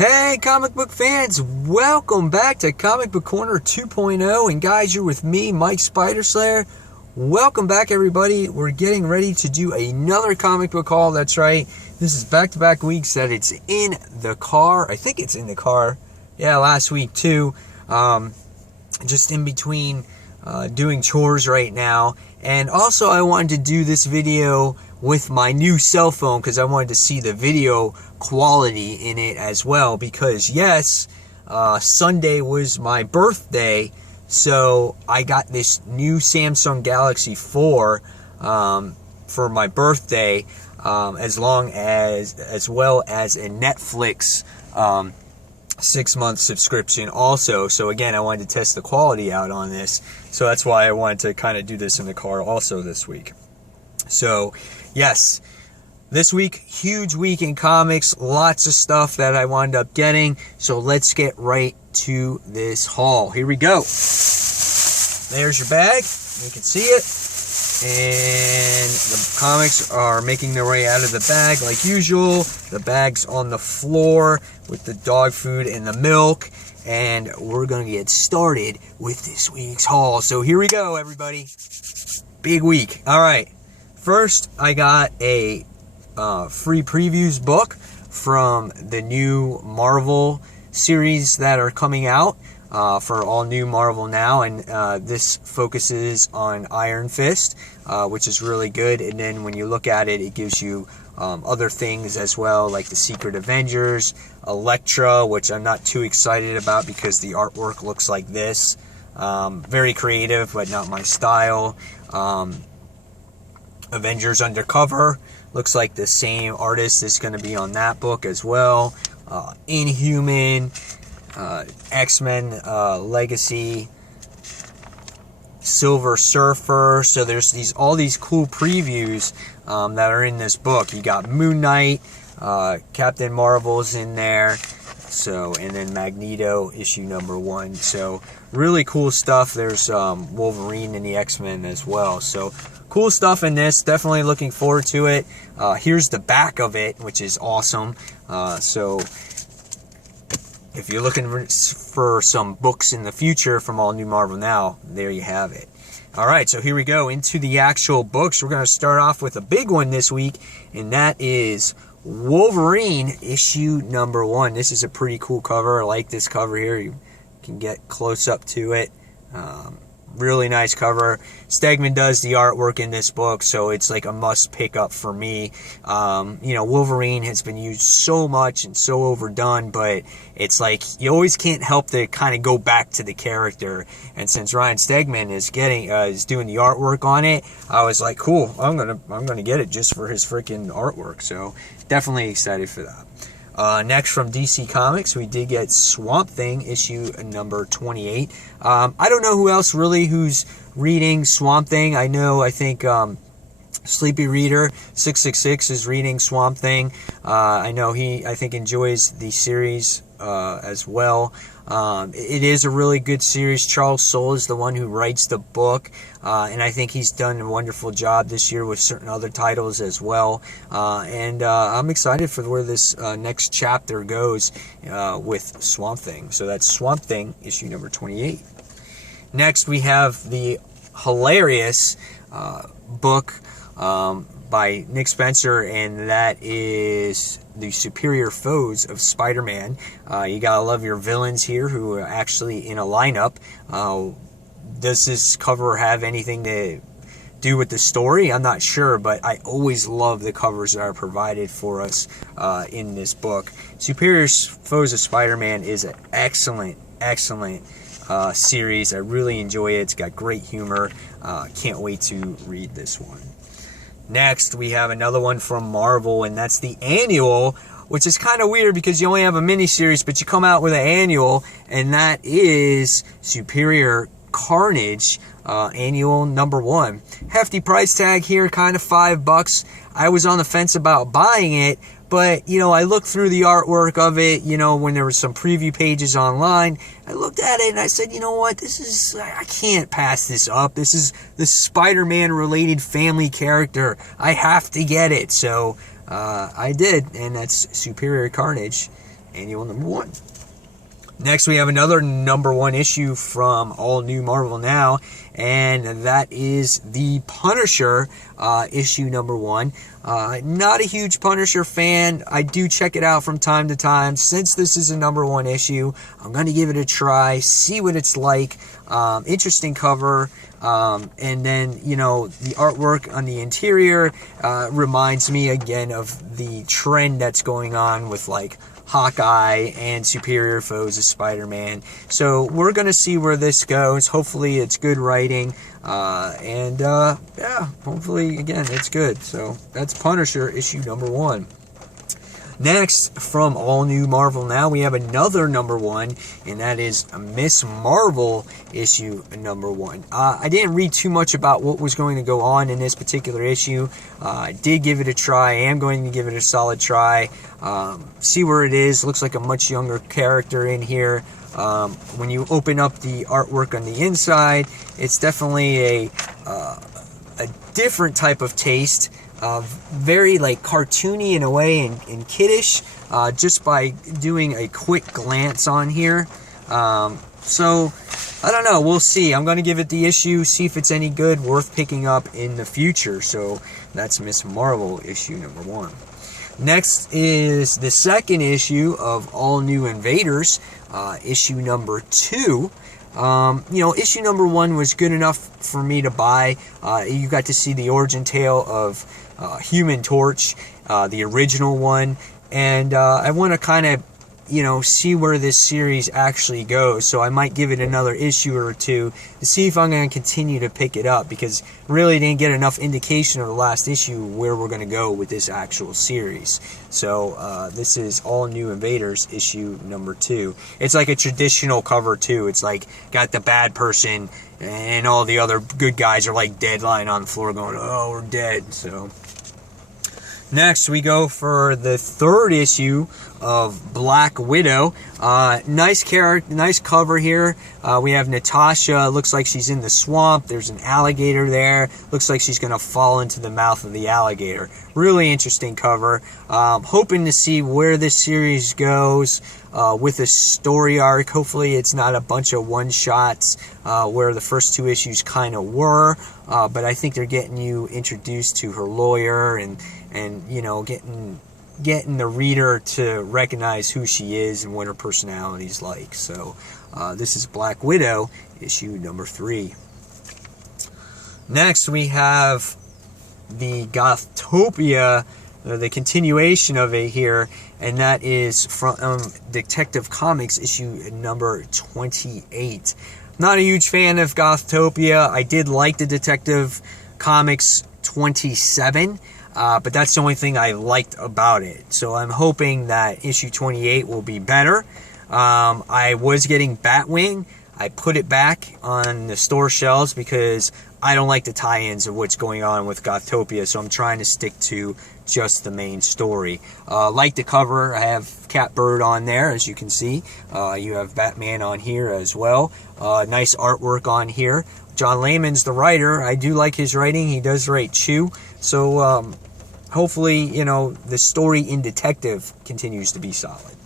Hey comic book fans, welcome back to Comic Book Corner 2.0, and guys, you're with me, Mike Spiderslayer. Welcome back everybody. We're getting ready to do another comic book haul. That's right, this is back-to-back weeks that it's in the car. I think it's in the car. Yeah, last week too. Just in between doing chores right now. And also I wanted to do this video with my new cell phone because I wanted to see the video quality in it as well, because yes, Sunday was my birthday, so I got this new Samsung Galaxy 4 for my birthday, as well as a Netflix 6-month subscription also. So again, I wanted to test the quality out on this, so that's why I wanted to kind of do this in the car also this week. So yes, this week, huge week in comics, lots of stuff that I wound up getting, so let's get right to this haul. Here we go. There's your bag, you can see it, and the comics are making their way out of the bag like usual. The bag's on the floor with the dog food and the milk, and we're gonna get started with this week's haul. So here we go, everybody. Big week. All right, first I got a free previews book from the new Marvel series that are coming out for all new Marvel now, and this focuses on Iron Fist, which is really good. And then when you look at it, it gives you other things as well, like the Secret Avengers, Elektra, which I'm not too excited about because the artwork looks like this. Very creative, but not my style. Avengers Undercover, looks like the same artist is going to be on that book as well. Inhuman, X-Men Legacy, Silver Surfer. So there's all these cool previews that are in this book. You got Moon Knight, Captain Marvel's in there, so, and then Magneto issue number 1. So really cool stuff. There's Wolverine and the X-Men as well. So cool stuff in this. Definitely looking forward to it. Here's the back of it, which is awesome. So if you're looking for some books in the future from all new Marvel now, there you have it. All right, so here we go into the actual books. We're going to start off with a big one this week, and that is Wolverine issue number 1. This is a pretty cool cover. I like this cover here. You can get close up to it. Really nice cover. Stegman does the artwork in this book, so it's like a must pick up for me. You know, Wolverine has been used so much and so overdone, but it's like you always can't help to kind of go back to the character. And since Ryan Stegman is doing the artwork on it, I was like, cool, I'm gonna get it just for his freaking artwork. So definitely excited for that. Next from DC Comics, we did get Swamp Thing issue number 28. I don't know who else really who's reading Swamp Thing. I think Sleepy Reader 666 is reading Swamp Thing. I know I think enjoys the series as well. It is a really good series. Charles Soule is the one who writes the book, and I think he's done a wonderful job this year with certain other titles as well. And I'm excited for where this next chapter goes with Swamp Thing. So that's Swamp Thing issue number 28. Next we have the hilarious book by Nick Spencer, and that is The Superior Foes of Spider-Man. You gotta love your villains here who are actually in a lineup. Does this cover have anything to do with the story? I'm not sure, but I always love the covers that are provided for us in this book. Superior Foes of Spider-Man is an excellent series. I really enjoy it. It's got great humor. Can't wait to read this one. Next, we have another one from Marvel, and that's the annual, which is kind of weird because you only have a mini-series, but you come out with an annual, and that is Superior Carnage, annual number 1. Hefty price tag here, kind of $5. I was on the fence about buying it, but, you know, I looked through the artwork of it, you know, when there were some preview pages online. I looked at it and I said, you know what, I can't pass this up. This is the Spider-Man related family character. I have to get it. So I did, and that's Superior Carnage. annual number 1. Next, we have another number 1 issue from All New Marvel Now, and that is the Punisher issue number 1. Not a huge Punisher fan. I do check it out from time to time. Since this is a number 1 issue, I'm going to give it a try, see what it's like. Interesting cover. And then, you know, the artwork on the interior reminds me again of the trend that's going on with, like, Hawkeye and Superior Foes of Spider-Man. So we're going to see where this goes. Hopefully it's good writing. Yeah, hopefully, again, it's good. So that's Punisher issue number 1. Next, from All New Marvel Now, we have another number 1, and that is Miss Marvel issue number 1. I didn't read too much about what was going to go on in this particular issue. I did give it a try. I am going to give it a solid try. See where it is. Looks like a much younger character in here. When you open up the artwork on the inside, it's definitely a different type of taste. Very like cartoony in a way and kiddish, just by doing a quick glance on here. So I don't know, we'll see. I'm going to give it the issue, see if it's any good, worth picking up in the future. So that's Miss Marvel issue number 1. Next is the second issue of All New Invaders, issue number 2. You know, issue number 1 was good enough for me to buy. You got to see the origin tale of Human Torch, the original one, and I want to kind of, you know, see where this series actually goes. So I might give it another issue or two to see if I'm going to continue to pick it up, because really didn't get enough indication of the last issue where we're going to go with this actual series. So this is All New Invaders issue number 2. It's like a traditional cover too. It's like got the bad person and all the other good guys are like dead, lying on the floor going, oh, we're dead. So next, we go for the third issue of Black Widow. Nice character, nice cover here. We have Natasha. Looks like she's in the swamp. There's an alligator there. Looks like she's going to fall into the mouth of the alligator. Really interesting cover. Hoping to see where this series goes with a story arc. Hopefully it's not a bunch of one-shots where the first 2 issues kind of were. But I think they're getting you introduced to her lawyer and you know, getting the reader to recognize who she is and what her personality is like. So this is Black Widow issue number 3. Next, we have the Gothtopia, the continuation of it here, and that is from Detective Comics issue number 28. Not a huge fan of Gothtopia. I did like the Detective Comics 27, but that's the only thing I liked about it. So I'm hoping that issue 28 will be better. I was getting Batwing. I put it back on the store shelves because I don't like the tie-ins of what's going on with Gothtopia, so I'm trying to stick to just the main story. Like the cover, I have Catbird on there, as you can see. You have Batman on here as well. Nice artwork on here. John Layman's the writer. I do like his writing. He does write Chew. So hopefully, you know, the story in Detective continues to be solid.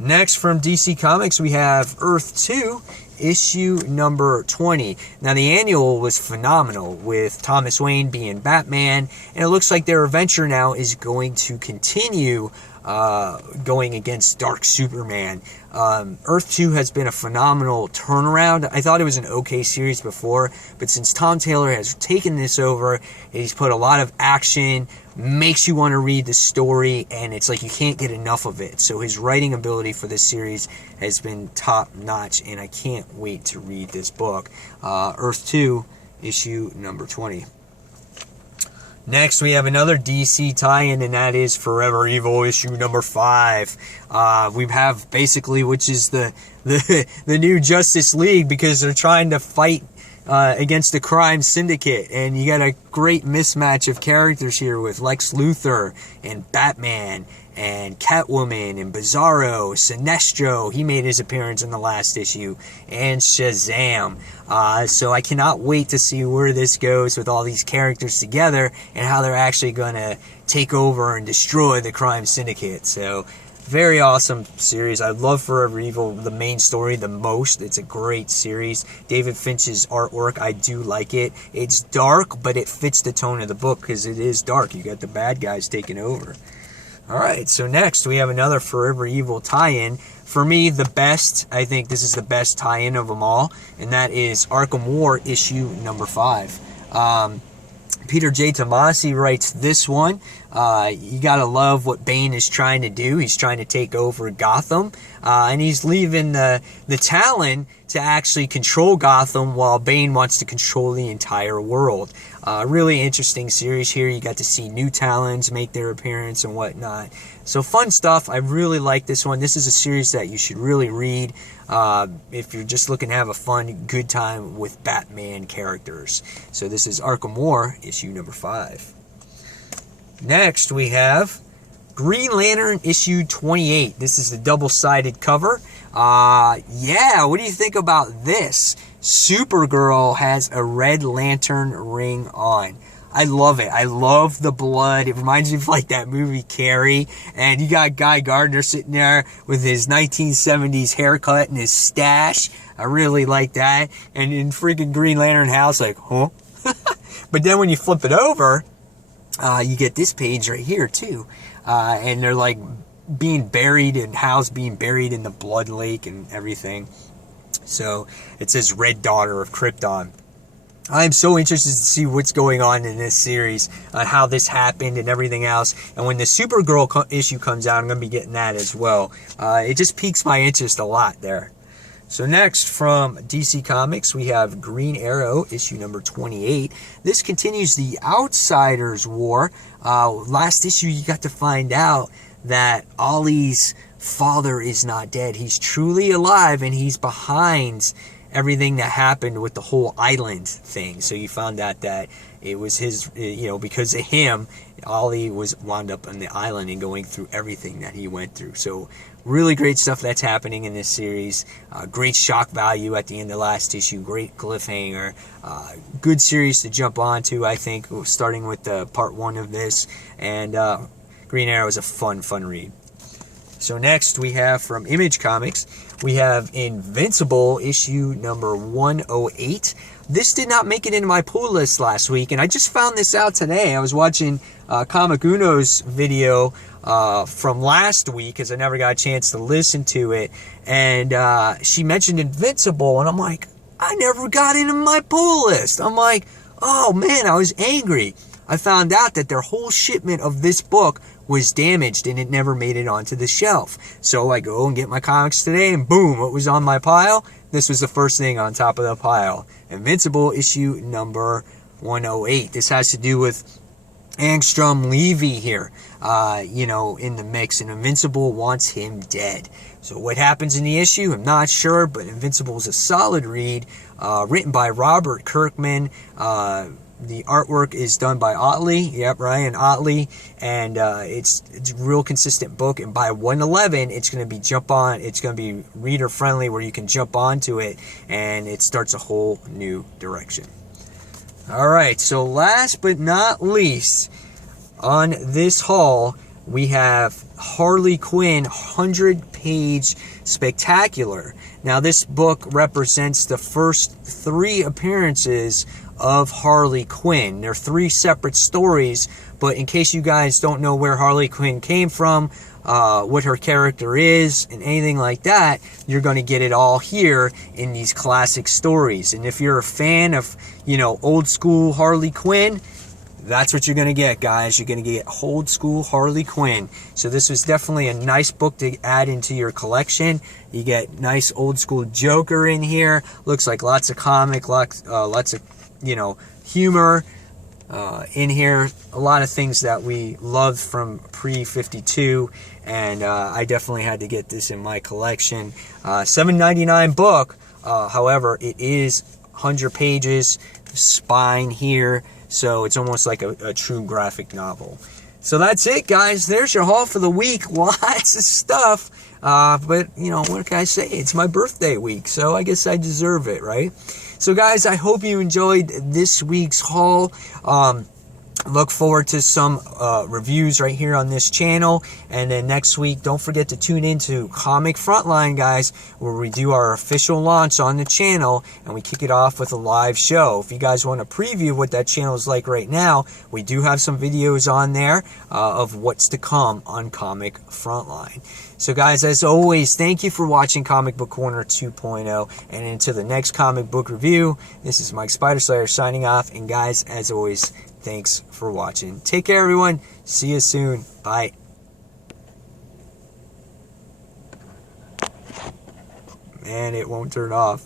Next, from DC Comics, we have Earth 2, issue number 20. Now, the annual was phenomenal, with Thomas Wayne being Batman, and it looks like their adventure now is going to continue going against Dark Superman. Earth 2 has been a phenomenal turnaround. I thought it was an okay series before, but since Tom Taylor has taken this over, he's put a lot of action, makes you want to read the story, and it's like you can't get enough of it. So his writing ability for this series has been top notch, and I can't wait to read this book. Earth 2, issue number 20. Next, we have another DC tie-in, and that is Forever Evil issue number 5. We have basically, which is the new Justice League, because they're trying to fight against the crime syndicate, and you got a great mismatch of characters here with Lex Luthor and Batman and Catwoman and Bizarro, Sinestro, he made his appearance in the last issue, and Shazam. So I cannot wait to see where this goes with all these characters together and how they're actually going to take over and destroy the crime syndicate. So Very awesome series. I love Forever Evil, the main story, the most. It's a great series. David Finch's artwork, I do like it. It's dark, but it fits the tone of the book because it is dark. You got the bad guys taking over. Alright, so next we have another Forever Evil tie-in. For me, the best, I think this is the best tie-in of them all, and that is Arkham War issue number 5. Peter J. Tomasi writes this one. You gotta love what Bane is trying to do. He's trying to take over Gotham, and he's leaving the Talon to actually control Gotham while Bane wants to control the entire world. Really interesting series here. You got to see new Talons make their appearance and whatnot. So fun stuff. I really like this one. This is a series that you should really read if you're just looking to have a fun, good time with Batman characters. So this is Arkham War, issue number 5. Next, we have Green Lantern, issue 28. This is the double-sided cover. Yeah, what do you think about this? Supergirl has a Red Lantern ring on. I love it. I love the blood. It reminds me of like that movie Carrie. And you got Guy Gardner sitting there with his 1970s haircut and his stash. I really like that. And in freaking Green Lantern house, like, huh? But then when you flip it over, you get this page right here too. And they're like being buried, and Hal's being buried in the blood lake and everything. So it says Red Daughter of Krypton. I'm so interested to see what's going on in this series, how this happened and everything else. And when the Supergirl issue comes out, I'm going to be getting that as well. It just piques my interest a lot there. So next, from DC Comics, we have Green Arrow, issue number 28. This continues the Outsiders War. Last issue, you got to find out that Ollie's father is not dead. He's truly alive, and he's behind everything that happened with the whole island thing. So you found out that it was his, because of him, Ollie was wound up on the island and going through everything that he went through. So really great stuff that's happening in this series. Great shock value at the end of the last issue. Great cliffhanger. Good series to jump onto, I think, starting with part 1 of this. And Green Arrow is a fun read. So next we have from Image Comics, we have Invincible, issue number 108. This did not make it into my pull list last week, and I just found this out today. I was watching Comic Uno's video from last week, because I never got a chance to listen to it, and she mentioned Invincible, and I'm like, I never got into my pull list. I'm like, oh man, I was angry. I found out that their whole shipment of this book was damaged and it never made it onto the shelf. So I go and get my comics today, and boom, what was on my pile? This was the first thing on top of the pile. Invincible, issue number 108. This has to do with Angstrom Levy here, in the mix, and Invincible wants him dead. So what happens in the issue, I'm not sure, but Invincible is a solid read, written by Robert Kirkman. The artwork is done by Otley, yep, Ryan Otley, and it's a real consistent book. And by 111, it's going to be reader friendly, where you can jump onto it, and it starts a whole new direction. All right, so last but not least, on this haul, we have Harley Quinn 100-page spectacular. Now, this book represents the first 3 appearances of Harley Quinn. They're 3 separate stories, but in case you guys don't know where Harley Quinn came from, what her character is, and anything like that, you're going to get it all here in these classic stories. And if you're a fan of, old school Harley Quinn, that's what you're going to get, guys. You're going to get old school Harley Quinn. So this was definitely a nice book to add into your collection. You get nice old school Joker in here. Looks like lots of comic, lots of humor in here. A lot of things that we loved from pre-52, and I definitely had to get this in my collection. $7.99 book. However, it is 100 pages, spine here, so it's almost like a true graphic novel. So that's it, guys. There's your haul for the week. Lots of stuff. But, what can I say? It's my birthday week, so I guess I deserve it, right? So, guys, I hope you enjoyed this week's haul. look forward to some reviews right here on this channel. And then next week, don't forget to tune into Comic Frontline, guys, where we do our official launch on the channel, and we kick it off with a live show. If you guys want a preview of what that channel is like right now, we do have some videos on there of what's to come on Comic Frontline. So guys, as always, thank you for watching Comic Book Corner 2.0, and until the next comic book review, this is Mike Spiderslayer signing off, and guys, as always, thanks for watching. Take care, everyone. See you soon. Bye. Man, it won't turn off.